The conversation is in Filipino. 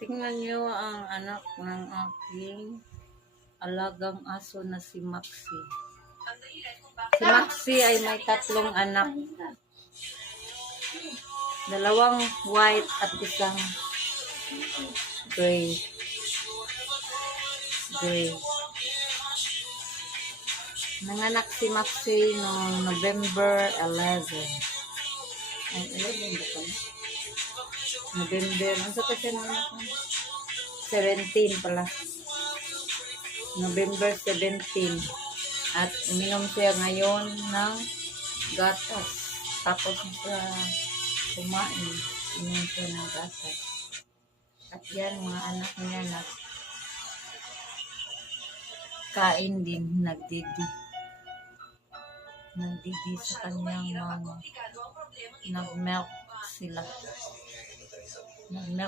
Tingnan niyo ang anak ng aking alagang aso na si Maxi. Si Maxi ay may 3 anak. 2 white at 1 gray. Nanganak si Maxi noong November 11. Ay, 11 ba ito? November, ano sa kasi nanganak? 17 pala. November 17. At uminom siya ngayon ng gatas. Tapos siya kumain. Uminom siya ng gatas. At yan, mga anak niya na kain din, nagdidi sa kanyang mama. Nag-milk sila. Nag-milk